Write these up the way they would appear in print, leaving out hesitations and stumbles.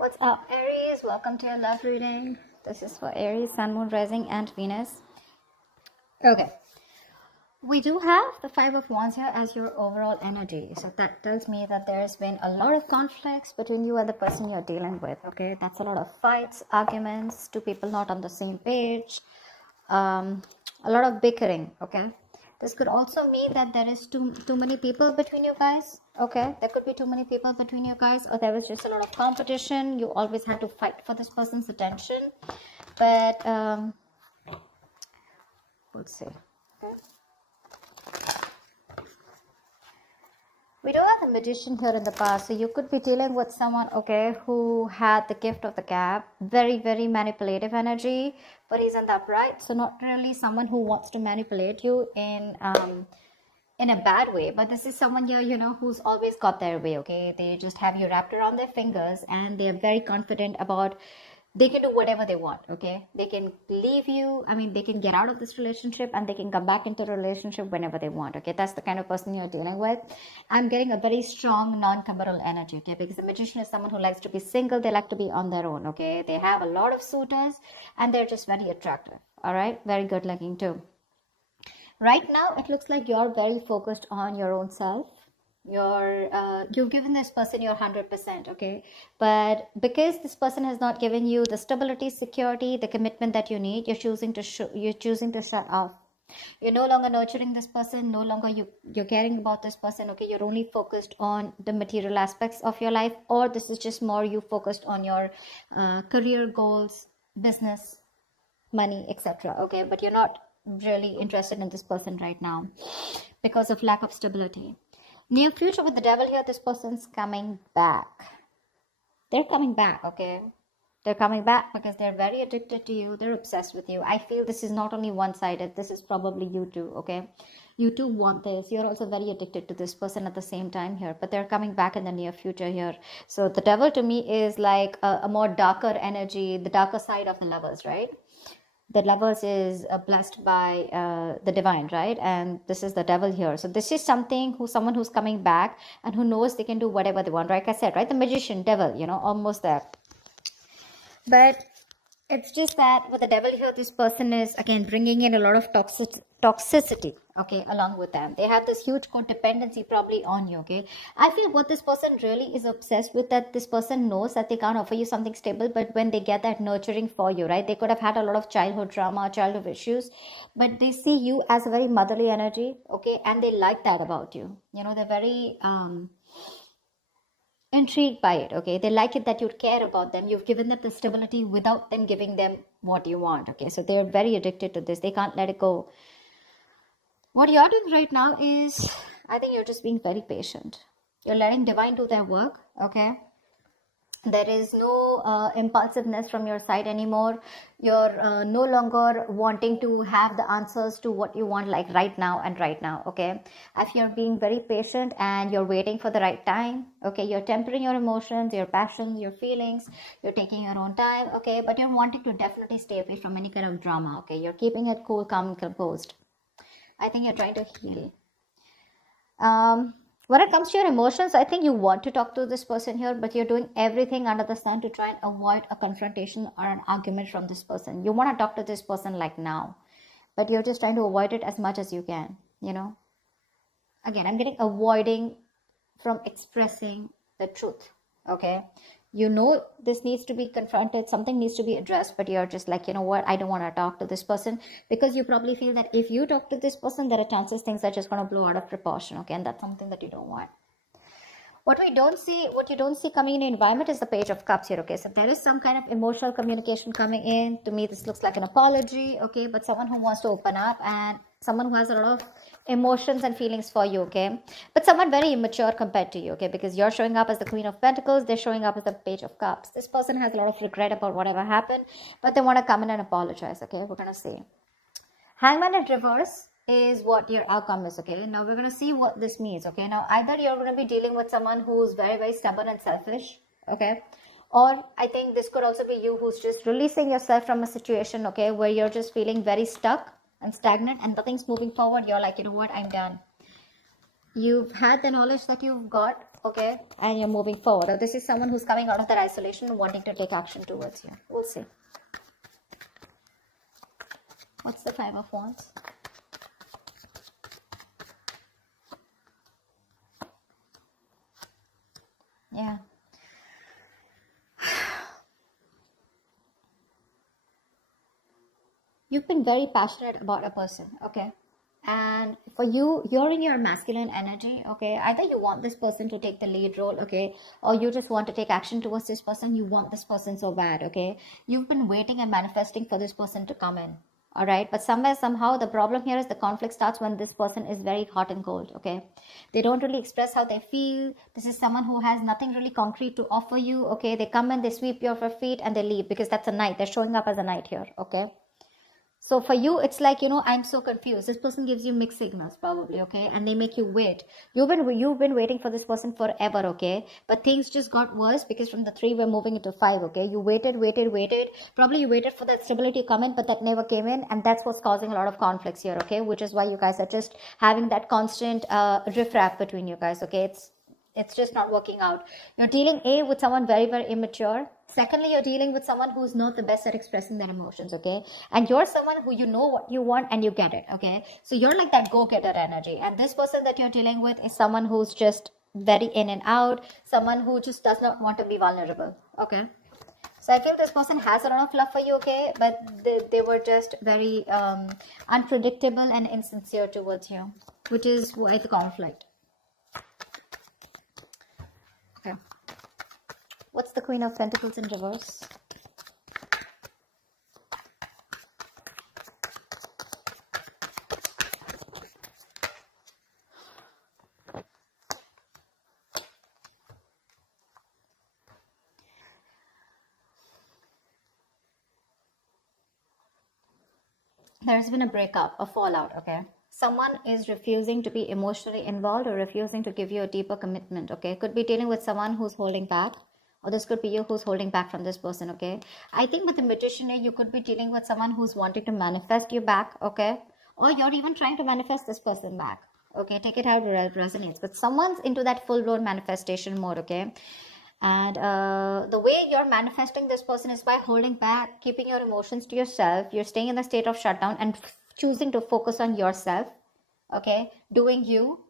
What's up, Aries? Welcome to your love reading. This is for Aries, Sun, Moon, Rising, and Venus. Okay. We do have the Five of Wands here as your overall energy. So that tells me that there's been a lot of conflicts between you and the person you're dealing with. Okay. That's a lot of fights, arguments, two people not on the same page. A lot of bickering. Okay. This could also mean that there is too many people between you guys. Okay, there could be too many people between you guys, or there was just a lot of competition. You always had to fight for this person's attention. But let's see. Okay. We do have the Magician here in the past, so you could be dealing with someone, okay, who had the gift of the gab, very, very manipulative energy, but he's in the upright, so not really someone who wants to manipulate you in a bad way, but this is someone here, you know, who's always got their way. Okay, they just have you wrapped around their fingers, and they are very confident about they can do whatever they want. Okay, they can leave you, I mean, they can get out of this relationship and they can come back into the relationship whenever they want. Okay, that's the kind of person you're dealing with. I'm getting a very strong non-committal energy. Okay, because the Magician is someone who likes to be single, they like to be on their own. Okay, they have a lot of suitors and they're just very attractive. All right, very good looking too. Right now, it looks like you're very focused on your own self. You've given this person your 100%, okay? But because this person has not given you the stability, security, the commitment that you need, you're choosing to shut off. You're no longer nurturing this person, no longer you're caring about this person, okay? You're only focused on the material aspects of your life, or this is just more you focused on your career goals, business, money, etc. Okay, but you're not really interested in this person right now because of lack of stability. Near future with the Devil here, this person's coming back. They're coming back, okay? They're coming back because they're very addicted to you. They're obsessed with you. I feel this is not only one-sided. This is probably you too, okay? You too want this. You're also very addicted to this person at the same time here. But they're coming back in the near future here. So the Devil to me is like a more darker energy, the darker side of the Lovers, right? The Lovers is blessed by the divine, right? And this is the Devil here. So this is someone who's coming back and who knows they can do whatever they want. Like I said, right? The Magician, Devil, you know, almost there. But it's just that with the Devil here, this person is again bringing in a lot of toxicity, okay, along with them. They have this huge codependency probably on you, okay? I feel what this person really is obsessed with, that this person knows that they can't offer you something stable, but when they get that nurturing for you, right? They could have had a lot of childhood trauma, childhood issues, but they see you as a very motherly energy, okay? And they like that about you. You know, they're very intrigued by it, okay? They like it that you care about them. You've given them the stability without them giving them what you want, okay? So they're very addicted to this. They can't let it go. What you're doing right now is, I think you're just being very patient. You're letting divine do their work, okay? There is no impulsiveness from your side anymore. You're no longer wanting to have the answers to what you want, like right now and right now, okay? If you're being very patient and you're waiting for the right time, okay? You're tempering your emotions, your passions, your feelings. You're taking your own time, okay? But you're wanting to definitely stay away from any kind of drama, okay? You're keeping it cool, calm, and composed. I think you're trying to heal. When it comes to your emotions, I think you want to talk to this person here, but you're doing everything under the sun to try and avoid a confrontation or an argument from this person. You want to talk to this person like now, but you're just trying to avoid it as much as you can, you know. Again, I'm getting avoiding from expressing the truth, okay? You know this needs to be confronted, something needs to be addressed, but you're just like, you know what, I don't want to talk to this person, because you probably feel that if you talk to this person, there are chances things are just going to blow out of proportion, okay? And that's something that you don't want. What you don't see coming in the environment is the Page of Cups here, okay? So there is some kind of emotional communication coming in. To me, this looks like an apology, okay? But someone who wants to open up, and someone who has a lot of emotions and feelings for you, okay? But someone very immature compared to you, okay? Because you're showing up as the Queen of Pentacles, they're showing up as the Page of Cups. This person has a lot of regret about whatever happened, but they want to come in and apologize, okay? We're going to see. Hangman in reverse is what your outcome is, okay? Now we're going to see what this means, okay? Now either you're going to be dealing with someone who's very, very stubborn and selfish, okay? Or I think this could also be you who's just releasing yourself from a situation, okay, where you're just feeling very stuck and stagnant and nothing's moving forward. You're like, you know what, I'm done. You've had the knowledge that you've got okay, and you're moving forward. Or this is someone who's coming out of that isolation and wanting to take action towards you. We'll see. What's the Five of Wands? Yeah. You've been very passionate about a person, okay? And for you, you're in your masculine energy, okay? Either you want this person to take the lead role, okay? Or you just want to take action towards this person. You want this person so bad, okay? You've been waiting and manifesting for this person to come in, all right? But somehow, the problem here is the conflict starts when this person is very hot and cold, okay? They don't really express how they feel. This is someone who has nothing really concrete to offer you, okay? They come in, they sweep your feet, and they leave because that's a knight. They're showing up as a knight here, okay? So for you, it's like, you know, I'm so confused. This person gives you mixed signals probably, okay? And they make you wait. You've been waiting for this person forever, okay? But things just got worse because from the 3, we're moving into 5, okay? You waited. Probably you waited for that stability to come in, but that never came in. And that's what's causing a lot of conflicts here, okay? Which is why you guys are just having that constant riffraff between you guys, okay? It's just not working out. You're dealing with someone very, very immature. Secondly, you're dealing with someone who's not the best at expressing their emotions, okay? And you're someone who you know what you want and you get it, okay? So you're like that go-getter energy. And this person that you're dealing with is someone who's just very in and out, someone who just does not want to be vulnerable, okay? So I feel this person has a lot of love for you, okay? But they were just very unpredictable and insincere towards you, which is why the conflict. Okay. What's the Queen of Pentacles in reverse? There's been a breakup, a fallout, okay? Someone is refusing to be emotionally involved or refusing to give you a deeper commitment, okay? Could be dealing with someone who's holding back, or this could be you who's holding back from this person, okay? I think with the Magician here, you could be dealing with someone who's wanting to manifest you back, okay? Or you're even trying to manifest this person back, okay? Take it how it resonates. But someone's into that full-blown manifestation mode, okay? And the way you're manifesting this person is by holding back, keeping your emotions to yourself. You're staying in the state of shutdown and choosing to focus on yourself, okay? Doing you.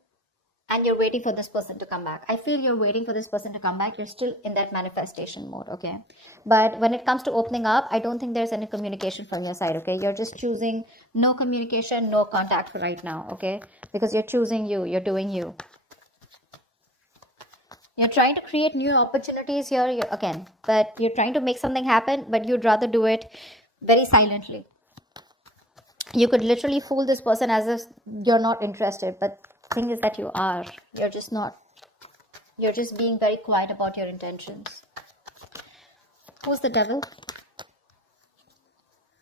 And you're waiting for this person to come back. I feel you're waiting for this person to come back. You're still in that manifestation mode, okay? But when it comes to opening up, I don't think there's any communication from your side, okay? You're just choosing no communication, no contact right now, okay? Because you're choosing you. You're doing you. You're trying to create new opportunities here, again. But you're trying to make something happen, but you'd rather do it very silently. You could literally fool this person as if you're not interested, but thing is that you are. You're just not. You're just being very quiet about your intentions. Who's the devil?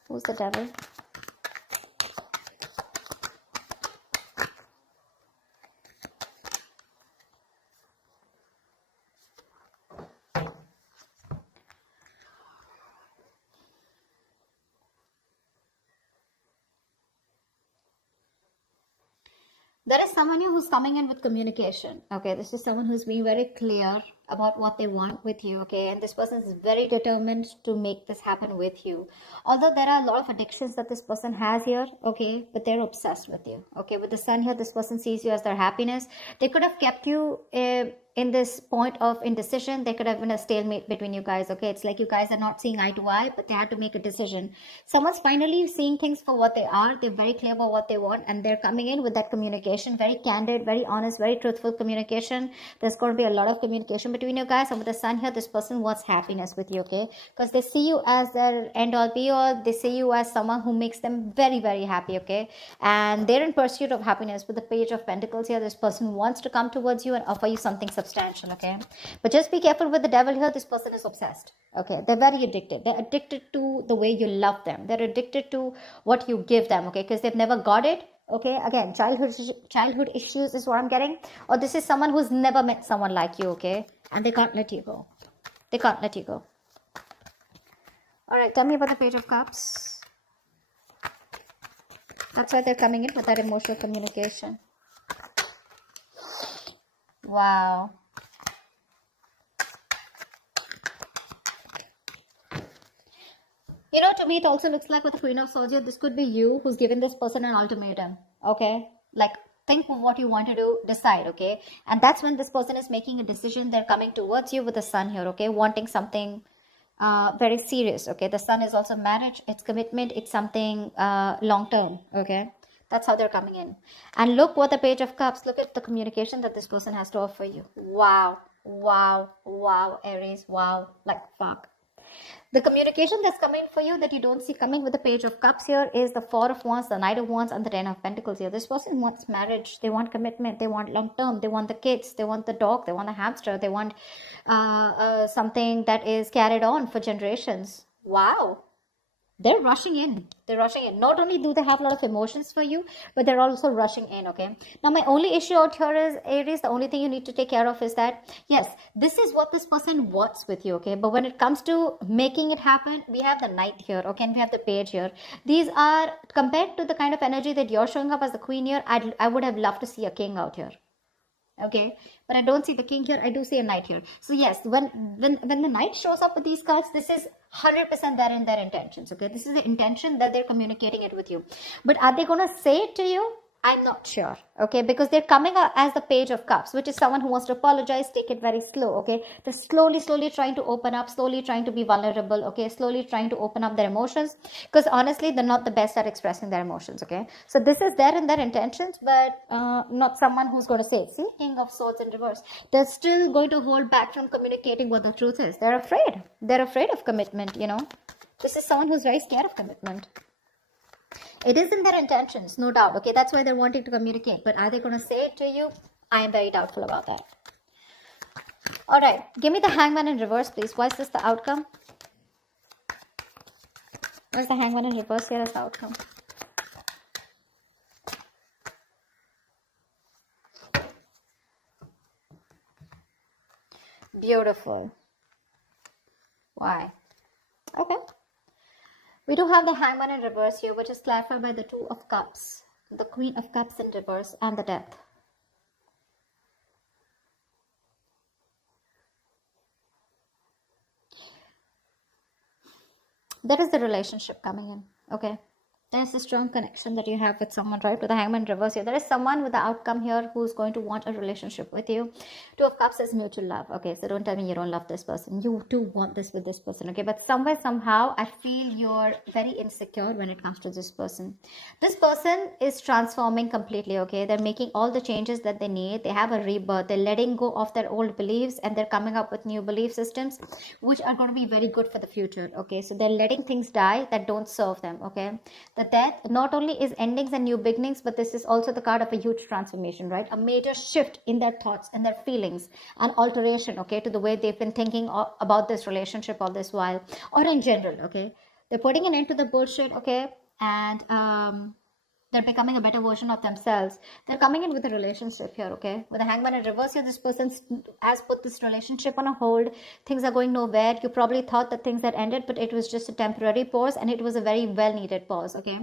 Who's the devil? There is someone who's coming in with communication, okay? This is someone who's being very clear about what they want with you, okay? And this person is very determined to make this happen with you. Although there are a lot of addictions that this person has here, okay? But they're obsessed with you, okay? With the Sun here, this person sees you as their happiness. They could have kept you in this point of indecision. There could have been a stalemate between you guys, okay? It's like you guys are not seeing eye to eye, but they had to make a decision. Someone's finally seeing things for what they are. They're very clear about what they want, and they're coming in with that communication, very candid, very honest, very truthful communication. There's going to be a lot of communication between you guys. And with the Sun here, this person wants happiness with you, okay? Because they see you as their end all be all. They see you as someone who makes them very, very happy, okay? And they're in pursuit of happiness. With the Page of Pentacles here, this person wants to come towards you and offer you something substantial, okay? But just be careful with the Devil here. This person is obsessed, okay? They're very addicted. They're addicted to the way you love them. They're addicted to what you give them, okay? Because they've never got it, okay? Again, childhood issues is what I'm getting. Or this is someone who's never met someone like you, okay? And they can't let you go. They can't let you go. All right, tell me about the Page of Cups. That's why they're coming in with that emotional communication. Wow. You know, to me, it also looks like with the Queen of Swords here, this could be you who's given this person an ultimatum, okay? Like, think of what you want to do, decide, okay? And that's when this person is making a decision. They're coming towards you with the Sun here, okay? Wanting something very serious, okay? The Sun is also marriage, it's commitment, it's something long-term, okay? That's how they're coming in. And look what the Page of Cups, look at the communication that this person has to offer you. Wow, wow, wow, Aries, wow, like fuck. The communication that's coming for you that you don't see coming with the Page of Cups here is the Four of Wands, the Knight of Wands, and the Ten of Pentacles here. This person wants marriage. They want commitment. They want long term. They want the kids. They want the dog. They want the hamster. They want something that is carried on for generations. Wow. They're rushing in. They're rushing in. Not only do they have a lot of emotions for you, but they're also rushing in, okay? Now, my only issue out here is, Aries, the only thing you need to take care of is that, yes, this is what this person wants with you, okay? But when it comes to making it happen, we have the Knight here, okay? And we have the Page here. These are, compared to the kind of energy that you're showing up as the Queen here, I would have loved to see a King out here. Okay, but I don't see the King here. I do see a Knight here. So yes, when the Knight shows up with these cards, this is 100% there in their intentions. Okay, this is the intention that they're communicating it with you. But are they going to say it to you? I'm not sure, okay, because they're coming out as the Page of Cups, which is someone who wants to apologize, take it very slow, okay. They're slowly trying to open up, slowly trying to be vulnerable, okay, slowly trying to open up their emotions, because honestly, they're not the best at expressing their emotions, okay. So this is there in their intentions, but not someone who's going to say it. See, King of Swords in reverse. They're still going to hold back from communicating what the truth is. They're afraid. They're afraid of commitment, you know. This is someone who's very scared of commitment. It is in their intentions, no doubt, okay? That's why they're wanting to communicate. But are they going to say it to you? I am very doubtful about that. All right. Give me the Hangman in reverse, please. Why is this the outcome? Where's the Hangman in reverse here as the outcome? Beautiful. Why? Okay. We do have the Hangman in reverse here, which is clarified by the Two of Cups, the Queen of Cups in reverse, and the Death. There is the relationship coming in, okay? There's a strong connection that you have with someone, right? With the Hangman reverse here. There is someone with the outcome here who's going to want a relationship with you. Two of Cups is mutual love. Okay, so don't tell me you don't love this person. You do want this with this person, okay? But somewhere, somehow, I feel you're very insecure when it comes to this person. This person is transforming completely, okay? They're making all the changes that they need. They have a rebirth. They're letting go of their old beliefs and they're coming up with new belief systems, which are going to be very good for the future, okay? So they're letting things die that don't serve them, okay? The Death not only is endings and new beginnings, but this is also the card of a huge transformation, right? A major shift in their thoughts and their feelings, an alteration, okay, to the way they've been thinking about this relationship all this while, or in general, okay? They're putting an end to the bullshit, okay? And they're becoming a better version of themselves. They're coming in with a relationship here, okay? With the Hangman in reverse here, this person has put this relationship on a hold. Things are going nowhere. You probably thought that things had ended, but it was just a temporary pause, and it was a very well-needed pause, okay?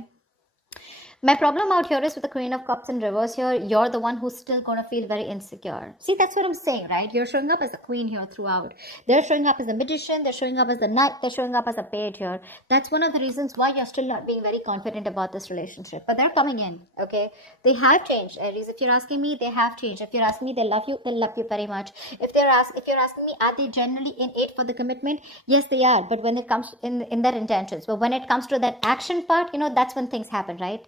My problem out here is with the Queen of Cups in reverse here, you're the one who's still going to feel very insecure. See, that's what I'm saying, right? You're showing up as a queen here throughout. They're showing up as a magician. They're showing up as the knight. They're showing up as a page here. That's one of the reasons why you're still not being very confident about this relationship. But they're coming in, okay? They have changed, Aries. If you're asking me, they have changed. If you're asking me, they love you very much. If you're asking me, are they generally innate for the commitment? Yes, they are. But when it comes in their intentions. But when it comes to that action part, you know, that's when things happen, right?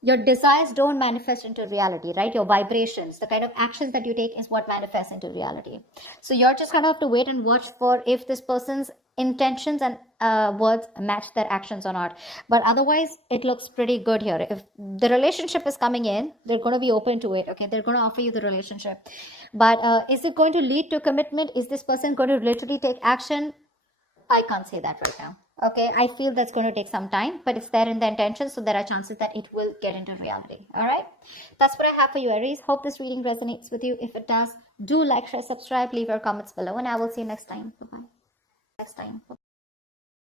Your desires don't manifest into reality, right? Your vibrations, the kind of actions that you take is what manifests into reality. So you're just going to have to wait and watch for if this person's intentions and words match their actions or not. But otherwise, it looks pretty good here. If the relationship is coming in, they're going to be open to it, okay? They're going to offer you the relationship. But is it going to lead to commitment? Is this person going to literally take action? I can't say that right now. Okay, I feel that's going to take some time, but it's there in the intention, so there are chances that it will get into reality. All right, that's what I have for you, Aries. Hope this reading resonates with you. If it does, do like, share, subscribe, leave your comments below, and I will see you next time. Bye-bye. Next time. Bye-bye.